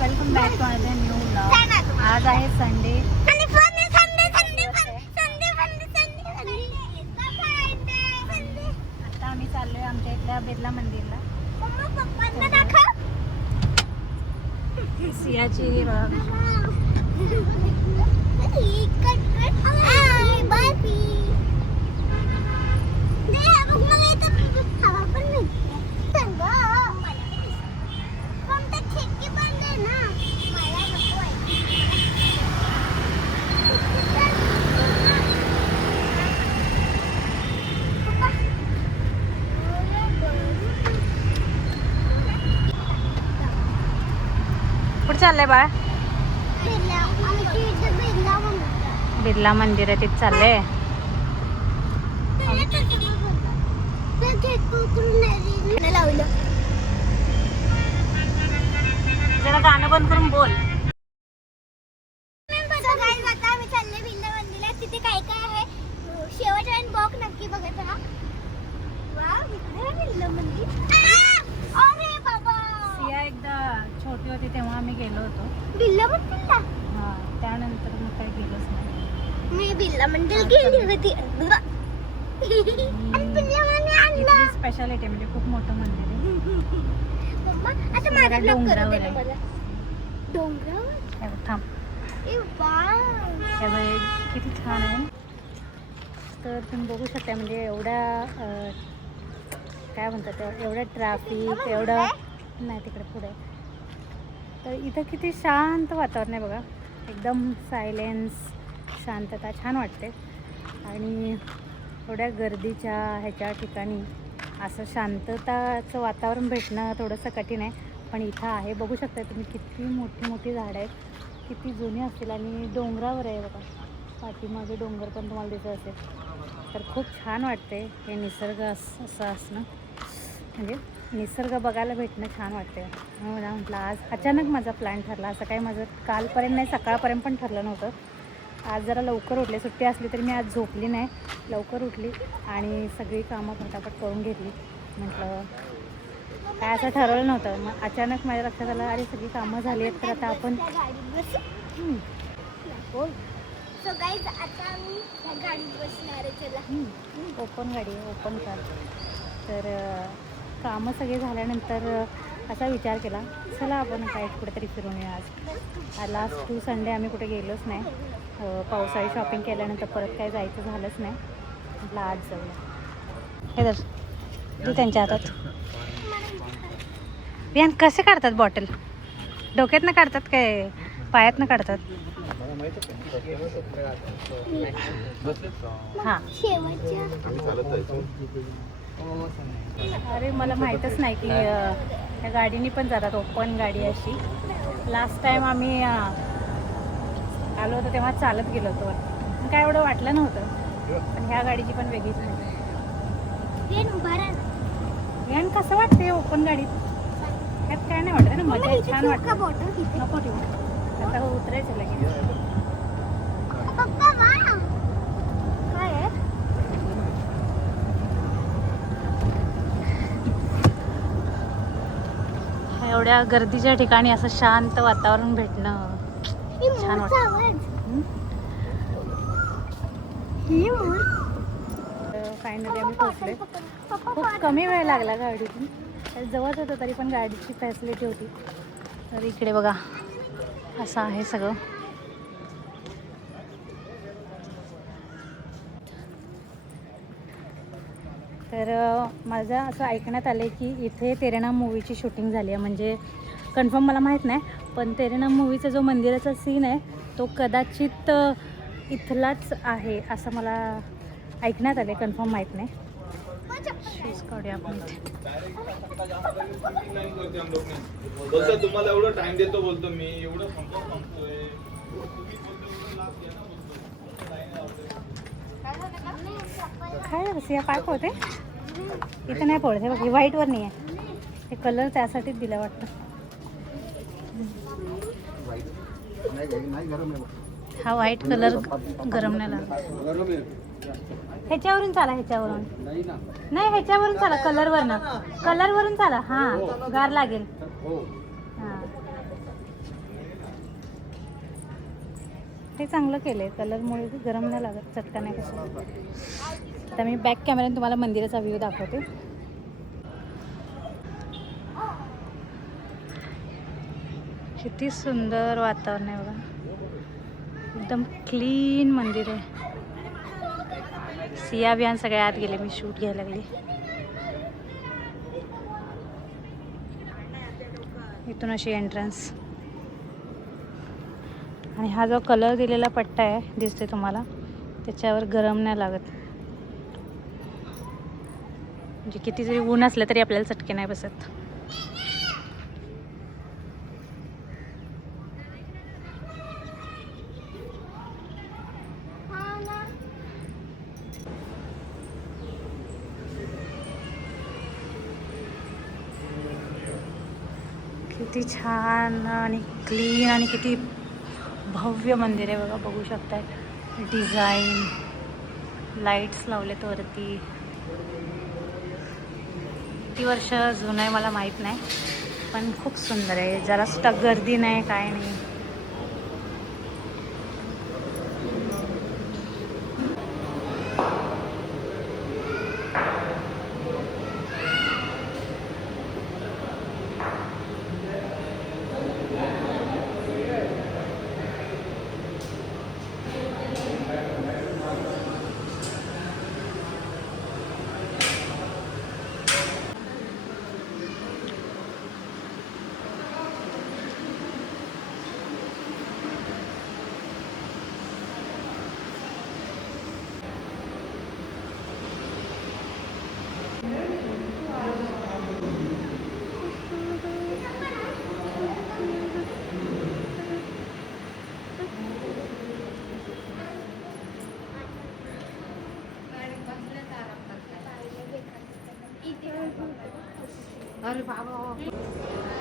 Welcome back to another new vlog. आज आहे Sunday. आता आम्ही चाललोय आमच्या इथल्या बिर्ला मंदिरला. सियाची कुठे चाललंय बाळा? बिर्ला मंदिर आहे तिथे चाललंय. जरा गाणं बंद करून बोल. तिथे काय काय आहे शेवटचा बॉक्स नक्की बघत राहा. वाव, इकडे आहे बिर्ला मंदिर. अरे बाबा, सिया एकदा छोटी होती तेव्हा आम्ही गेलो होतो. बिर्ला मंदिरला हा, त्यानंतर मग काही गेलोच नाही. मी बिर्ला मंदिर गेली होती. आणि बिर्ला मंदिर आणलं. स्पेशालिटी म्हणजे खूप मोठं मंदिर आहे. मम्मा, आता माझं ब्लॉग करू दे डोंगरावर ना आहे. मला. डोंगरावर? हे बघ, थांब. ए वाव. हे बघ, किती छान आहे. तर तुम्ही बघू शकता म्हणजे एवढ्या काय म्हणतात ते, एवढं ट्रॅफिक, एवढं नाही तिकडे पुढे. तर इथं किती शांत वातावरण आहे बघा. एकदम सायलेन्स, शांतता, छान वाटते. आणि एवढ्या गर्दीच्या ह्याच्या ठिकाणी असं शांतताचं वातावरण भेटणं थोडंसं कठीण आहे. पण इथं आहे. बघू शकता तुम्ही किती मोठी मोठी झाडं आहेत, किती जुनी असतील. आणि डोंगरावर आहे बघा, पाठीमागे डोंगर पण तुम्हाला दिसत असेल. तर खूप छान वाटते हे निसर्ग असं असणं, म्हणजे निसर्ग बघायला भेटणं छान वाटते. मला म्हटलं आज अचानक माझा प्लॅन ठरला. असं काही माझं कालपर्यंत नाही, सकाळपर्यंत पण ठरलं नव्हतं. आज जरा लवकर उठले. सुट्टी असली तरी मी आज झोपली नाही, लवकर उठली आणि सगळी कामं फटाफट करून घेतली. म्हटलं काय असं ठरवलं नव्हतं. मग अचानक माझ्या लक्षात आलं, अरे सगळी कामं झाली आहेत, तर आता आपण बोल. सो गाईज, आता आम्ही या गाडीत बसणार आहे. चला. ओपन गाडी आहे, ओपन कार. तर कामं सगळे झाल्यानंतर असा विचार केला, चला आपण काय कुठेतरी फिरून येऊ. आज लास्ट 2 संडे आम्ही कुठे गेलोच नाही. पावसाळी शॉपिंग केल्यानंतर परत काय जायचं झालंच नाही. म्हटलं आज जाऊया. हे दर तू त्यांच्या हातात. बियान कसे काढतात बॉटल? डोक्यातनं काढतात काय पायातनं काढतात? हां. अरे मला माहीतच नाही की ह्या गाडीने पण जातात, ओपन गाडी अशी. लास्ट टाईम आम्ही आलो होतो तेव्हा चालत गेलो होतो. काय एवढं वाटलं नव्हतं. पण ह्या गाडीची पण वेगळीच मजा. कसं वाटते ओपन गाडीत? त्यात काय नाही वाटत ना, मजा छान वाटतं. नको ठेवू, आता उतरायचं लगेच. काय आहे? एवढ्या गर्दीच्या ठिकाणी असं शांत वातावरण भेटणं छान वाटतं. फायनली आम्ही पोहोचले. खूप कमी वेळ लागला गाडीतून. जवळच होतं तरी पण गाडीची फॅसिलिटी होती. तर इकडे बघा असं आहे सगळं. तर माझं असं ऐकण्यात आलं आहे की इथे तेरे नाम मूवीची शूटिंग झाली आहे. म्हणजे कन्फर्म मला माहीत नाही, पण तेरे नाम मूवीचा जो मंदिराचा सीन आहे तो कदाचित इथलाच आहे असं मला ऐकण्यात आले. कन्फर्म माहीत नाही. शूज काढूया आपण इथे. तुम्हाला एवढं टाइम देतो बोलतो मी, एवढं सांगतोय. काय सिया पाय पोहते इथं नाही पोहत. हे बघ, व्हाईटवर नाही आहे. हे कलर त्यासाठीच दिला वाटतं. हा व्हाईट कलर गरम नाही लागला. ह्याच्यावरून चाला, ह्याच्यावरून नाही, ह्याच्यावरून चाला. कलरवरून चाला. हां, गार लागेल. हां हे चांगलं केलं आहे, कलरमुळे गरम नाही लागत, चटका नाही कसं. आता मी बॅक कॅमेऱ्याने तुम्हाला मंदिराचा व्ह्यू दाखवते. किती सुंदर वातावरण आहे बघा, एकदम क्लीन मंदिर आहे. सिया बियान सगळे आत गेले, मी शूट घ्यायला लागली. इथून अशी एंट्रन्स, आणि हा जो कलर दिलेला पट्टा आहे दिसते तुम्हाला, त्याच्यावर गरम नाही लागत. म्हणजे किती जरी ऊन असलं तरी आपल्याला चटके नाही बसत. किती छान आणि क्लीन आणि किती भव्य मंदिर आहे बघा, बघू शकताय. डिझाईन, लाईट्स लावलेत वरती. किती वर्ष जुनं आहे मला माहीत नाही, पण खूप सुंदर आहे. जरा स्टक गर्दी नाही, काय नाही.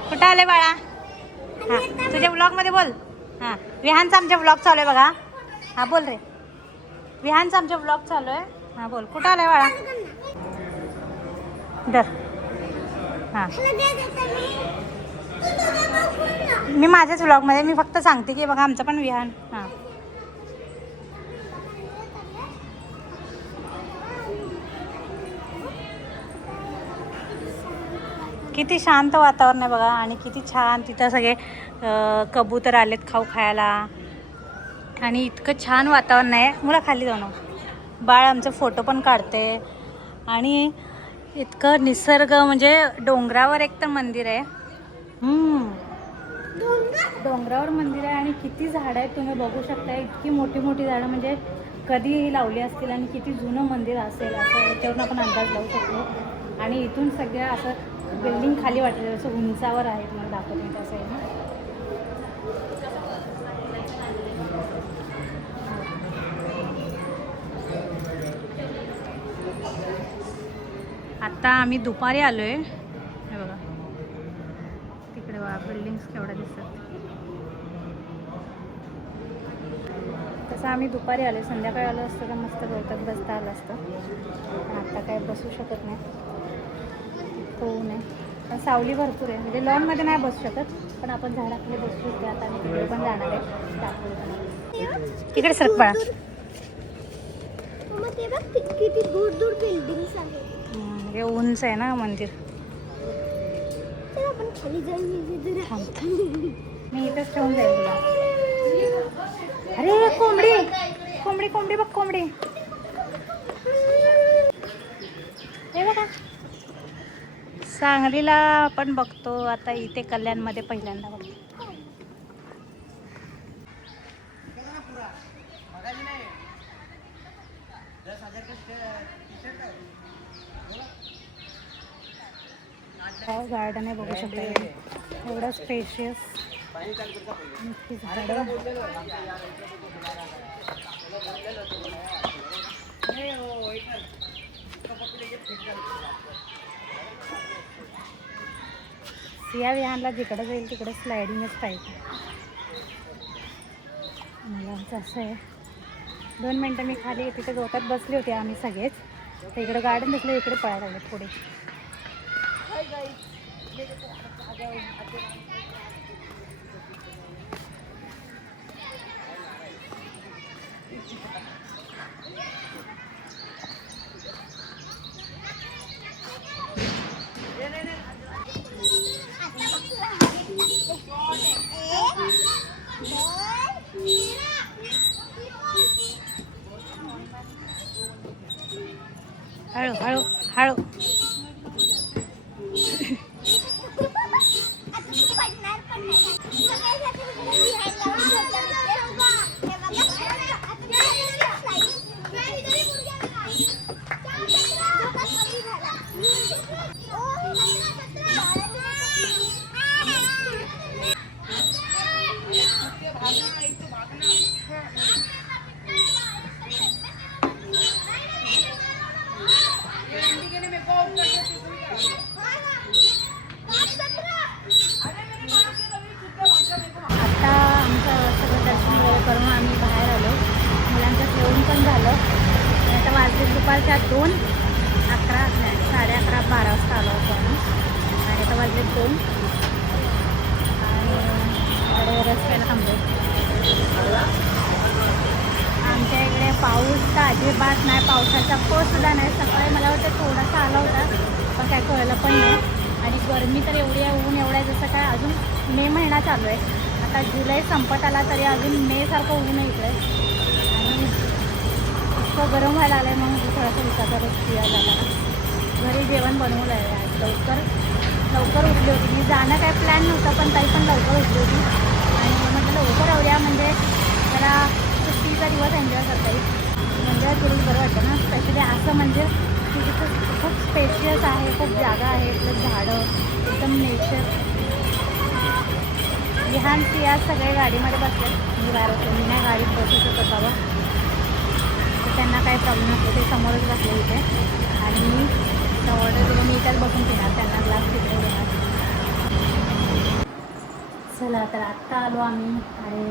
कुठं आले बाळा? हां, तुझ्या ब्लॉगमध्ये बोल. हां, विहानचा आमच्या ब्लॉग चालू आहे बघा. हां बोल रे, विहानचा आमच्या ब्लॉग चालू आहे. हां बोल, कुठं आलाय बाळा? दर. हां, मी माझ्याच ब्लॉगमध्ये, मी फक्त सांगते की बघा आमचं पण विहान. हां, किती शांत वातावरण आहे बघा, आणि किती छान तिथं सगळे कबूतर आलेत खाऊ खायला, आणि इतकं छान वातावरण आहे. मुलं खाली जाऊन, बाळ आमचं फोटो पण काढते. आणि इतकं निसर्ग, म्हणजे डोंगरावर एक तर मंदिर आहे. डोंगरावर मंदिर आहे, आणि किती झाडं आहेत तुम्ही बघू शकता. इतकी मोठी मोठी झाडं, म्हणजे कधीही लावली असतील, आणि किती जुनं मंदिर असेल असं याच्यावरून आपण अंदाज लावू शकतो. आणि इथून सगळ्या असं बिल्डिंग खाली वाटते, जसं उंचावर आहे. तुम्हाला दाखवते मी त्या साईडनं. आता आम्ही दुपारी आलो आहे. हे बघा तिकडे बघा बिल्डिंग्स केवढ्या दिसतात. तसं आम्ही दुपारी आलो, संध्याकाळी आलो असतं तर मस्त गवतात बसता आलं असतं. पण आता काय बसू शकत नाही, ऊन आहे. पण सावली भरपूर आहे, म्हणजे लॉनमध्ये नाही बसू शकत, पण आपण झाडाखाली बसू शकतो. आता आम्ही तिकडे पण जाणार आहे, दाखवतो तिकडे सरक बाळा. किती दूर दूर बिल्डिंग्स आहेत. हे उंच आहे ना मंदिर. आपण खाली जाऊन मी इथंच ठेवून जाईल तुला. अरे कोंबडी कोंबडी कोंबडी बघ, कोंबडी हे बघा. सांगलीला आपण बघतो आता, इथे कल्याणमध्ये पहिल्यांदा बघतो. गार्डन आहे, बघू शकता एवढं स्पेशियस. झाडं, सिया विहानला जिकडं जाईल तिकडं स्लायडिंगच पाहिजे. मला आमचं असं आहे. 2 मिनटं मी खाली तिथे गवतात बसले होते आम्ही सगळेच, तर इकडं गार्डन दिसलं, इकडे पळायला लागले पुढे. हळू. आता तू पडणार पण नाही. सगळ्यासाठी इकडे behind लावून ठेवतात. हे बघा. हे बघा. धोका कमी झाला. आता आमचं सगळं दर्शन वगैरे करून आम्ही बाहेर आलो. मुलांचं जेवण पण झालं. आणि आता वाजले दुपारच्या 2, 11 नाही 11:30 12 वाजता आलो होतो आम्ही. आणि आता वाजले 2 आणि इकडे रस्त्याला थांबलो. आमच्या इकडे पाऊस तर अजिबात नाही. पावसाचा पाऊससुद्धा नाही. सकाळी मला वाटतं थोडासा आला होता पण काय कळलं पण नाही. आणि गरमी तर एवढी आहे, ऊन एवढं आहे जसं काय अजून मे महिना चालू आहे. आता जुलै संपत आला तरी अजून मेसारखं ऊन आहे इकडे. आणि इतकं गरम व्हायला लागलं आहे. मग थोडासा विचार करत पिया झाला. घरी जेवण बनवलं आहे आज. लवकर उठली होती मी. जाणं काय प्लॅन नव्हता पण तरी पण लवकर उठली होती. आणि म्हटलं लवकर आवड्या म्हणजे जरा सुट्टीचा दिवस एन्जॉय करता येईल. एन्जॉय करून बरं वाटतं ना. स्पेशली असं म्हणजे की तिथं खूप स्पेशियस आहे, खूप जागा आहे, प्लस झाडं, एकदम नेचर. विहान सिया सगळे गाडीमध्ये बसले. मी बाहेर होते. मी नाही गाडीत बसू शकत बाबा. तर त्यांना काही प्रॉब्लेम नसतो. ते समोरच बसले इथे. आणि मी ऑर्डर दिलं मी इथेच बसून पिणार. त्यांना ग्लास तिकडे देणार. चला तर आत्ता आलो आम्ही आणि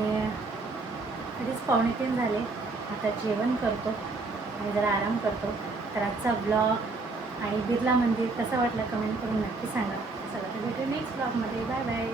कधीच 2:45 झाले. आता जेवण करतो आणि जरा आराम करतो. तर आजचा ब्लॉग आणि बिर्ला मंदिर कसं वाटलं कमेंट करून नक्की सांगा. चला तर भेटू नेक्स्ट ब्लॉगमध्ये. Bye bye.